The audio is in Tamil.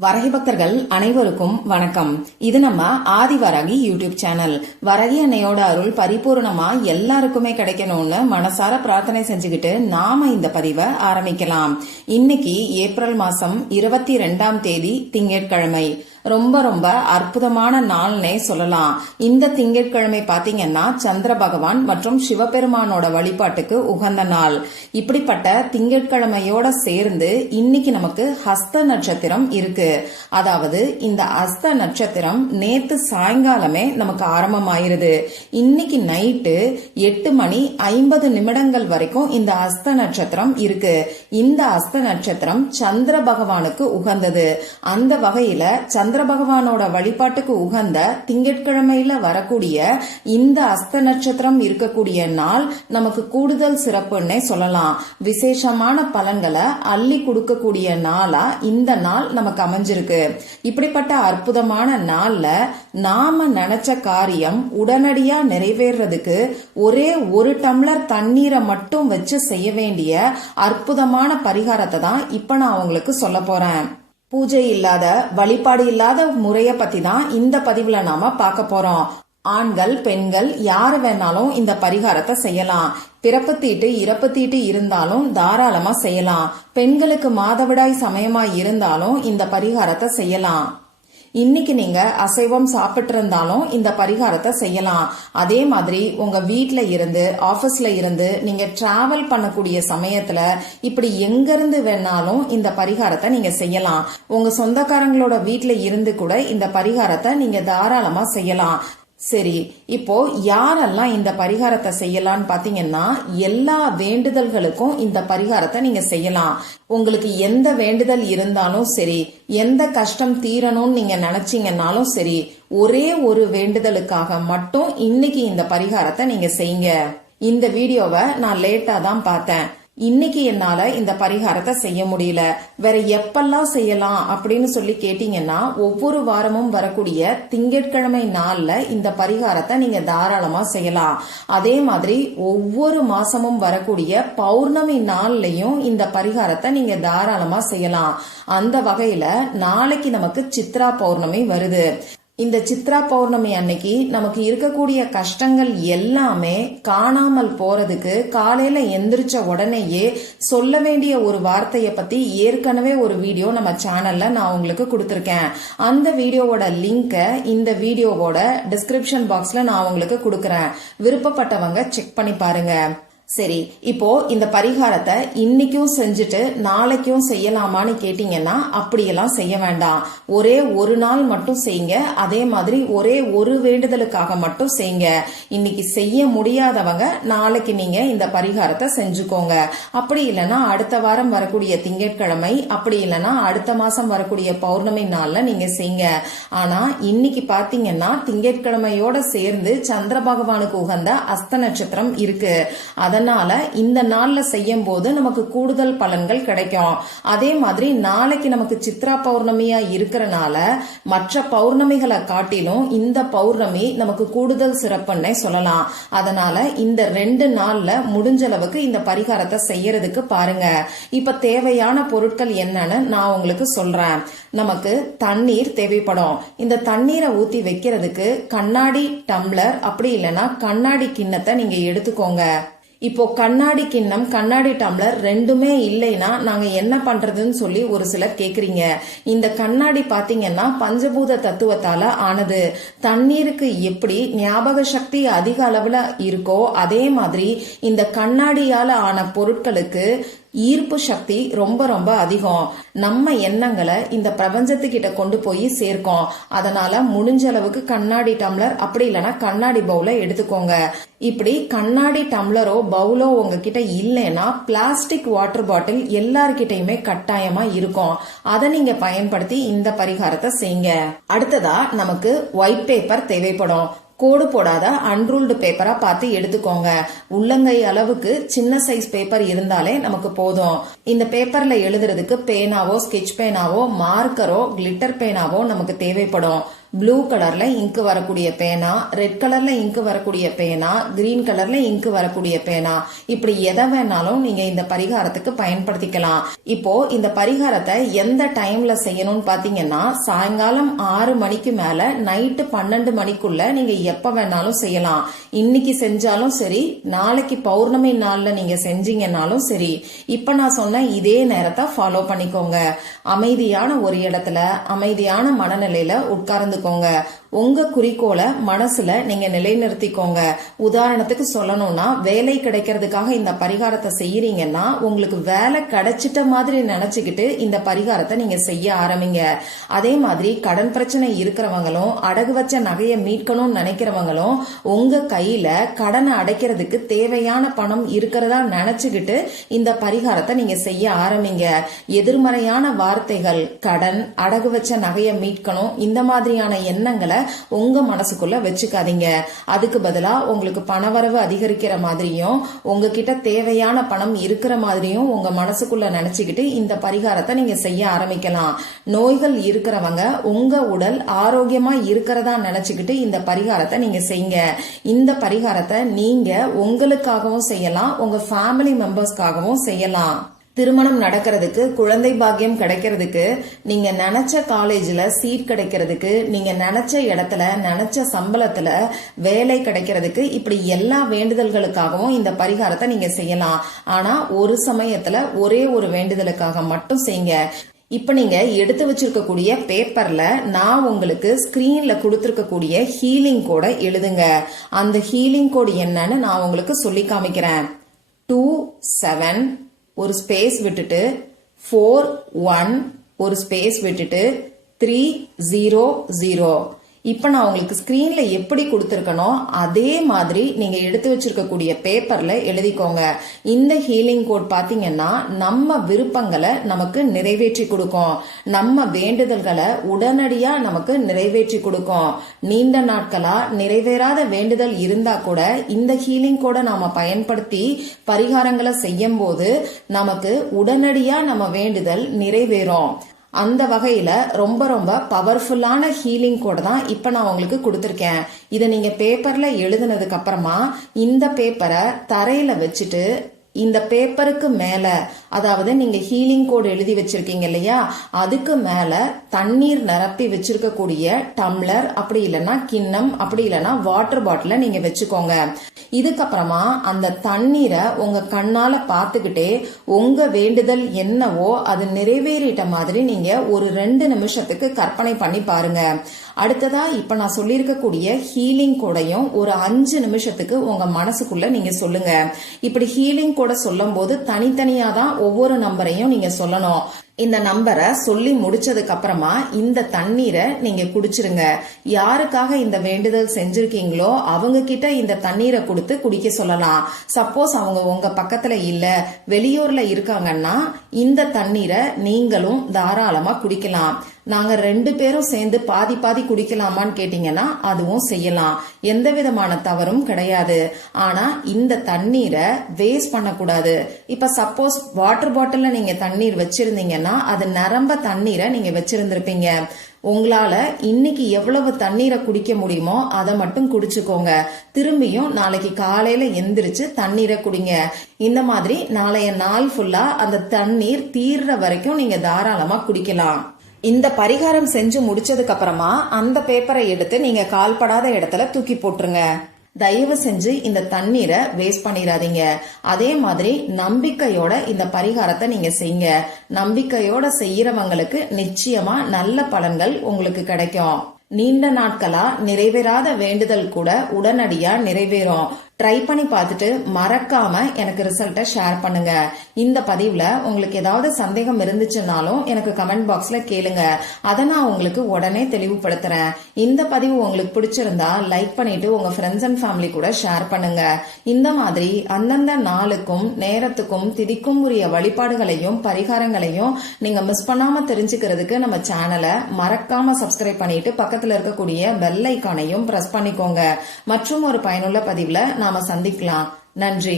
வரகி பக்தர்கள் அனைவருக்கும் வணக்கம். இது நம்ம ஆதிவராகி யூடியூப் சேனல். வரகி அன்னையோட அருள் பரிபூர்ணமா எல்லாருக்குமே கிடைக்கணும்னு மனசார பிரார்த்தனை செஞ்சுக்கிட்டு நாம இந்த பதிவை ஆரம்பிக்கலாம். இன்னைக்கு ஏப்ரல் மாசம் 22ஆம் தேதி திங்கட்கிழமை. ரொம்ப ரொம்ப அற்புதமான நாள்னே சொல்லலாம். இந்த திங்கட்கிழமை பாத்தீங்கன்னா சந்திர பகவான் மற்றும் சிவபெருமானோட வழிபாட்டுக்கு உகந்த நாள். இப்படிப்பட்ட திங்கட்கிழமையோட சேர்ந்து இன்னைக்கு நமக்கு ஹஸ்த நட்சத்திரம் இருக்கு. அதாவது இந்த ஹஸ்த நட்சத்திரம் நேத்து சாயங்காலமே நமக்கு ஆரம்பமாயிருது. இன்னைக்கு நைட்டு 8:50 வரைக்கும் இந்த ஹஸ்த நட்சத்திரம் இருக்கு. இந்த ஹஸ்த நட்சத்திரம் சந்திர பகவானுக்கு உகந்தது. அந்த வகையில சந்திர பகவானோட வழிபாட்டுக்கு உகந்த திங்கட்கிழமையில வரக்கூடிய இந்த ஹஸ்த நட்சத்திரம் இருக்கக்கூடிய நாள் நமக்கு கூடுதல் சிறப்புன்னே சொல்லலாம். விசேஷமான பலன்களை அள்ளி கொடுக்கக்கூடிய நாளா இந்த நாள் நமக்கு அமைஞ்சிருக்கு. இப்படிப்பட்ட அற்புதமான நாள்ல நாம நினைச்ச காரியம் உடனடியா நிறைவேறதுக்கு ஒரே ஒரு டம்ளர் தண்ணீரை மட்டும் வச்சு செய்ய வேண்டிய அற்புதமான பரிகாரத்தை தான் இப்ப நான் உங்களுக்கு சொல்ல போறேன். பூஜை இல்லாத, வழிபாடு இல்லாத முறைய பத்தி தான் இந்த பதிவுல நாம பார்க்க போறோம். ஆண்கள் பெண்கள் யாரு வேணாலும் இந்த பரிகாரத்தை செய்யலாம். பிறப்பு தீட்டு இறப்பு தீட்டு இருந்தாலும் தாராளமா செய்யலாம். பெண்களுக்கு மாதவிடாய் சமயமா இருந்தாலும் இந்த பரிகாரத்தை செய்யலாம். இன்னைக்கு நீங்க அசைவம் சாப்பிட்டு இருந்தாலும் இந்த பரிகாரத்தை செய்யலாம். அதே மாதிரி உங்க வீட்ல இருந்து ஆபீஸ்ல இருந்து நீங்க டிராவல் பண்ணக்கூடிய சமயத்துல இப்படி எங்க இருந்து வேணாலும் இந்த பரிகாரத்தை நீங்க செய்யலாம். உங்க சொந்தக்காரங்களோட வீட்ல இருந்து கூட இந்த பரிகாரத்தை நீங்க தாராளமா செய்யலாம். சரி, இப்போ யாரெல்லாம் இந்த பரிகாரத்தை செய்யலாம்னு பாத்தீங்கன்னா எல்லா வேண்டுதல்களுக்கும் இந்த பரிகாரத்தை நீங்க செய்யலாம். உங்களுக்கு எந்த வேண்டுதல் இருந்தாலும் சரி, எந்த கஷ்டம் தீரணும்னு நீங்க நினைச்சீங்கன்னாலும் சரி, ஒரே ஒரு வேண்டுதலுக்காக மட்டும் இன்னைக்கு இந்த பரிகாரத்தை நீங்க செய்யுங்க. இந்த வீடியோவை நான் லேட்டா தான் பார்த்தேன். இன்னைக்கு என்னால இந்த பரிகாரத்தை செய்ய முடியல. வேற எப்பெல்லாம் செய்யலாம் அப்படின்னு சொல்லி கேட்டீங்கன்னா ஒவ்வொரு வாரமும் வரக்கூடிய திங்கட்கிழமை நாள்ல இந்த பரிகாரத்தை நீங்க தாராளமா செய்யலாம். அதே மாதிரி ஒவ்வொரு மாசமும் வரக்கூடிய பௌர்ணமி நாள்லயும் இந்த பரிகாரத்தை நீங்க தாராளமா செய்யலாம். அந்த வகையில நாளைக்கு நமக்கு சித்ரா பௌர்ணமி வருது. இந்த சித்ரா பௌர்ணமி அன்னைக்கு நமக்கு இருக்கக்கூடிய கஷ்டங்கள் எல்லாமே காணாமல் போறதுக்கு காலையில எந்திரிச்ச உடனேயே சொல்ல வேண்டிய ஒரு வார்த்தைய பத்தி ஏற்கனவே ஒரு வீடியோ நம்ம சேனல்ல நான் உங்களுக்கு கொடுத்திருக்கேன். அந்த வீடியோவோட லிங்க இந்த வீடியோவோட டிஸ்கிரிப்ஷன் பாக்ஸ்ல நான் உங்களுக்கு கொடுக்கறேன். விருப்பப்பட்டவங்க செக் பண்ணி பாருங்க. சரி, இப்போ இந்த பரிகாரத்தை இன்னைக்கும் செஞ்சுட்டு நாளைக்கும் செய்யலாமான்னு கேட்டீங்கன்னா அப்படியெல்லாம் செய்ய வேண்டாம். ஒரே ஒரு நாள் மட்டும் செய்யுங்க. அதே மாதிரி ஒரே ஒரு வேண்டுதலுக்காக மட்டும் செய்யுங்க. இன்னைக்கு செய்ய முடியாதவங்க நாளைக்கு நீங்க இந்த பரிகாரத்தை செஞ்சுக்கோங்க. அப்படி இல்லைன்னா அடுத்த வாரம் வரக்கூடிய திங்கட்கிழமை, அப்படி இல்லைன்னா அடுத்த மாசம் வரக்கூடிய பௌர்ணமி நாள்ல நீங்க செய்யுங்க. ஆனா இன்னைக்கு பாத்தீங்கன்னா திங்கட்கிழமையோட சேர்ந்து சந்திர பகவானுக்கு உகந்த ஹஸ்த நட்சத்திரம் இருக்கு. அதனால இந்த நாள்ல செய்யும் போது நமக்கு கூடுதல் பலன்கள் கிடைக்கும். அதே மாதிரி நாளைக்கு நமக்கு சித்ரா பௌர்ணமியா இருக்கிறனால மற்ற பௌர்ணமிகளை காட்டிலும் இந்த பௌர்ணமி நமக்கு கூடுதல் சிறப்புன்னே சொல்லலாம். அதனால இந்த 2 நாள்ல முடிஞ்ச அளவுக்கு இந்த பரிகாரத்தை செய்யறதுக்கு பாருங்க. இப்ப தேவையான பொருட்கள் என்னன்னு நான் உங்களுக்கு சொல்றேன். நமக்கு தண்ணீர் தேவைப்படும். இந்த தண்ணீரை ஊத்தி வைக்கிறதுக்கு கண்ணாடி டம்ளர் அப்படி இல்லைன்னா கண்ணாடி கிண்ணத்தை நீங்க எடுத்துக்கோங்க. இப்போ கண்ணாடி கிண்ணம் கண்ணாடி டம்ளர் ரெண்டுமே இல்லைன்னா நாங்க என்ன பண்றதுன்னு சொல்லி ஒரு சிலர் கேக்குறீங்க. இந்த கண்ணாடி பாத்தீங்கன்னா பஞ்சபூத தத்துவத்தால ஆனது. தண்ணீருக்கு எப்படி ஞாபக சக்தி அதிக அளவுல இருக்கோ அதே மாதிரி இந்த கண்ணாடியால ஆன பொருட்களுக்கு ஈர்ப்பு சக்தி ரொம்ப ரொம்ப அதிகம். நம்ம எண்ணங்களை இந்த பிரபஞ்சத்துக்கிட்ட கொண்டு போய் சேர்க்கும். அதனால முடிஞ்ச அளவுக்கு கண்ணாடி டம்ளர் அப்படி இல்லைன்னா கண்ணாடி பவுல எடுத்துக்கோங்க. இப்படி கண்ணாடி டம்ளரோ பவுலோ உங்ககிட்ட இல்லைன்னா பிளாஸ்டிக் வாட்டர் பாட்டில் எல்லார்கிட்டயுமே கட்டாயமா இருக்கும். அதை நீங்க பயன்படுத்தி இந்த பரிகாரத்தை செய்யுங்க. அடுத்ததா நமக்கு ஒயிட் பேப்பர் தேவைப்படும். கோடு போடாத அன்ரூல்டு பேப்பரா பார்த்து எடுத்துக்கோங்க. உள்ளங்கை அளவுக்கு சின்ன சைஸ் பேப்பர் இருந்தாலே நமக்கு போதும். இந்த பேப்பர்ல எழுதுறதுக்கு பேனாவோ ஸ்கெட்ச் பேனாவோ மார்க்கரோ கிளிட்டர் பேனாவோ நமக்கு தேவைப்படும். ப்ளூ கலர்ல இங்கு வரக்கூடிய பேனா, ரெட் கலர்ல இங்கு வரக்கூடிய பேனா, கிரீன் கலர்ல இங்கு வரக்கூடிய பேனா, இப்படி எதை வேணாலும் நீங்க இந்த பரிகாரத்துக்கு பயன்படுத்திக்கலாம். இப்போ இந்த பரிகாரத்தை எந்த டைம்ல செய்யணும்னு பாத்தீங்கன்னா, சாயங்காலம் 6 மணிக்கு மேல நைட்டு 12 மணிக்குள்ள நீங்க எப்ப வேணாலும் செய்யலாம். இன்னைக்கு செஞ்சாலும் சரி, நாளைக்கு பௌர்ணமி நாள்ல நீங்க செஞ்சீங்கன்னாலும் சரி. இப்ப நான் சொன்ன இதே நேரத்தை ஃபாலோ பண்ணிக்கோங்க. அமைதியான ஒரு இடத்துல அமைதியான மனநிலையில உட்கார்ந்துக்கோங்க. உங்க குறிக்கோளை மனசுல நீங்க நிலைநிறுத்திக்கோங்க. உதாரணத்துக்கு சொல்லணும்னா, வேலை கிடைக்கிறதுக்காக இந்த பரிகாரத்தை செய்யறீங்கன்னா உங்களுக்கு வேலை கிடைச்சிட்ட மாதிரி நினைச்சுக்கிட்டு இந்த பரிகாரத்தை நீங்க செய்ய ஆரம்பிங்க. அதே மாதிரி கடன் பிரச்சனை இருக்கிறவங்களும் அடகு வச்ச நகையை மீட்கணும்னு நினைக்கிறவங்களும் உங்க கையில கடனை அடைக்கிறதுக்கு தேவையான பணம் இருக்கிறதா நினைச்சுக்கிட்டு இந்த பரிகாரத்தை நீங்க செய்ய ஆரம்பிங்க. எதிர்மறையான வார்த்தைகள், கடன், அடகு வச்ச நகையை மீட்கணும், இந்த மாதிரியான எண்ணங்களை உங்க மனசுக்குள்ள வச்சுக்காதீங்க. அதுக்கு பதிலா உங்களுக்கு பணவரவு அதிகரிக்கிற மாதிரியும் உங்ககிட்ட தேவையான பணம் இருக்கிற மாதிரியும் உங்க மனசுக்குள்ள நினைச்சுக்கிட்டு இந்த பரிகாரத்தை நீங்க செய்ய ஆரம்பிக்கலாம். நோய்கள் இருக்கிறவங்க உங்க உடல் ஆரோக்கியமா இருக்கிறதா நினைச்சுக்கிட்டு இந்த பரிகாரத்தை நீங்க செய்யுங்க. இந்த பரிகாரத்தை நீங்க உங்களுக்காகவும் செய்யலாம், உங்க ஃபேமிலி மெம்பர்ஸ்க்காகவும் செய்யலாம். திருமணம் நடக்கிறதுக்கு, குழந்தை பாக்கியம் கிடைக்கிறதுக்கு, நீங்க நினைச்ச காலேஜ்ல சீட் கிடைக்கிறதுக்கு, நீங்க நினைச்ச இடத்துல நினைச்ச சம்பளத்துல வேலை கிடைக்கிறதுக்கு, இப்படி எல்லா வேண்டுதல்களுக்காகவும் இந்த பரிகாரத்தை நீங்க செய்யலாம். ஆனா ஒரு சமயத்துல ஒரே ஒரு வேண்டுதலுக்காக மட்டும் செய்யுங்க. இப்ப நீங்க எடுத்து வச்சிருக்கக்கூடிய பேப்பர்ல நான் உங்களுக்கு ஸ்கிரீன்ல கொடுத்திருக்கக்கூடிய ஹீலிங் கோட எழுதுங்க. அந்த ஹீலிங் கோடு என்னன்னு நான் உங்களுக்கு சொல்லி காமிக்கிறேன். 27 ஒரு ஸ்பேஸ் விட்டுட்டு 41 ஒரு ஸ்பேஸ் விட்டுட்டு 300. இப்ப நான் உங்களுக்கு ஸ்கிரீன்ல எப்படி கொடுத்திருக்கனோ அதே மாதிரி நீங்க எடுத்து வச்சிருக்கக்கூடிய பேப்பர்ல எழுதிக்கோங்க. இந்த ஹீலிங் கோட் பாத்தீங்கன்னா நம்ம விருப்பங்களை நமக்கு நிறைவேற்றி கொடுக்கும், நம்ம வேண்டுதல்களை உடனடியா நமக்கு நிறைவேற்றி கொடுக்கும். நீண்ட நாட்களா நிறைவேறாத வேண்டுதல் இருந்தா கூட இந்த ஹீலிங் கோட நாம பயன்படுத்தி பரிகாரங்களை செய்யும் போது நமக்கு உடனடியா நம்ம வேண்டுதல் நிறைவேறும். அந்த வகையில ரொம்ப ரொம்ப பவர்ஃபுல்லான ஹீலிங் கோட் தான் இப்ப நான் உங்களுக்கு கொடுத்திருக்கேன். இதை நீங்க பேப்பர்ல எழுதுனதுக்கு அப்புறமா இந்த பேப்பரை தரையில வச்சுட்டு இந்த பேப்பருக்கு மேல, அதாவது நீங்க ஹீலிங் கோட் எழுதி வச்சிருக்கீங்க இல்லையா, அதுக்கு மேல தண்ணீர் நிரப்பி வச்சிருக்கக்கூடிய டம்ளர், அப்படி இல்லைன்னா கிண்ணம், அப்படி இல்லைன்னா வாட்டர் பாட்டில நீங்க வச்சுக்கோங்க. இதுக்கப்புறமா அந்த தண்ணீரை உங்க கண்ணால பாத்துக்கிட்டே உங்க வேண்டுதல் என்னவோ அது நிறைவேறிட்ட மாதிரி நீங்க ஒரு 2 நிமிஷத்துக்கு கற்பனை பண்ணி பாருங்க. அடுத்ததா இப்ப நான் சொல்லியிருக்கக்கூடிய ஹீலிங் கோடையும் ஒரு 5 நிமிஷத்துக்கு உங்க மனசுக்குள்ள நீங்க சொல்லுங்க. இப்படி ஹீலிங் கோட சொல்லும் போது தனித்தனியா தான் ஒவ்வொரு நம்பரையும் நீங்க சொல்லணும். இந்த நம்பரை சொல்லி முடிச்சதுக்கு அப்புறமா இந்த தண்ணீரை நீங்க குடிச்சிருங்க. யாருக்காக இந்த வேண்டுதல் செஞ்சிருக்கீங்களோ அவங்க கிட்ட இந்த தண்ணீரை கொடுத்து குடிக்க சொல்லலாம். சப்போஸ் அவங்க உங்க பக்கத்துல இல்ல, வெளியூர்ல இருக்காங்கன்னா இந்த தண்ணீரை நீங்களும் தாராளமா குடிக்கலாம். நாங்க 2 பேரும் சேர்ந்து பாதி பாதி குடிக்கலாமான்னு கேட்டீங்கன்னா அதுவும் செய்யலாம், எந்த விதமான தவறும் கிடையாது. ஆனா இந்த தண்ணீரை வேஸ்ட் பண்ணக்கூடாது. இப்ப சப்போஸ் வாட்டர் பாட்டில்ல நீங்க தண்ணீர் வச்சிருந்தீங்கன்னா அது நிரம்ப தண்ணீரை நீங்க வச்சிருந்திருப்பீங்க. உங்களால இன்னைக்கு எவ்வளவு தண்ணீரை குடிக்க முடியுமோ அதை மட்டும் குடிச்சுக்கோங்க. திரும்பியும் நாளைக்கு காலையில எந்திரிச்சு தண்ணீரை குடிங்க. இந்த மாதிரி நாளைய நாள் ஃபுல்லா அந்த தண்ணீர் தீர்ற வரைக்கும் நீங்க தாராளமா குடிக்கலாம். இந்த பரிகாரம் செஞ்சு முடிச்சதுக்கு அப்புறமா அந்த பேப்பரை எடுத்து நீங்க கால்படாத இடத்துல தூக்கி போட்டுருங்க. தயவு செஞ்சு இந்த தண்ணீரை வேஸ்ட் பண்ணிடாதீங்க. அதே மாதிரி நம்பிக்கையோட இந்த பரிகாரத்தை நீங்க செய்யுங்க. நம்பிக்கையோட செய்யறவங்களுக்கு நிச்சயமா நல்ல பலன்கள் உங்களுக்கு கிடைக்கும். நீண்ட நாட்களா நிறைவேறாத வேண்டுதல் கூட உடனடியா நிறைவேறும். ட்ரை பண்ணி பார்த்துட்டு மறக்காம எனக்கு ரிசல்ட்டை ஷேர் பண்ணுங்க. இந்த பதிவுல உங்களுக்கு ஏதாவது சந்தேகம் இருந்துச்சுன்னாலும் எனக்கு கமெண்ட் பாக்ஸ்ல கேளுங்க, அதை நான் உங்களுக்கு உடனே தெளிவுபடுத்துறேன். இந்த பதிவு உங்களுக்கு பிடிச்சிருந்தா லைக் பண்ணிட்டு உங்க ஃப்ரெண்ட்ஸ் அண்ட் ஃபேமிலி கூட ஷேர் பண்ணுங்க. இந்த மாதிரி அந்தந்த நாளுக்கும் நேரத்துக்கும் திதிக்கும் உரிய வழிபாடுகளையும் பரிகாரங்களையும் நீங்க மிஸ் பண்ணாம தெரிஞ்சுக்கிறதுக்கு நம்ம சேனலை மறக்காம சப்ஸ்கிரைப் பண்ணிட்டு பக்கத்துல இருக்கக்கூடிய பெல் ஐக்கானையும் பிரஸ் பண்ணிக்கோங்க. மற்றும் ஒரு பயனுள்ள பதிவுல நாம சந்திக்கலாம். நன்றி.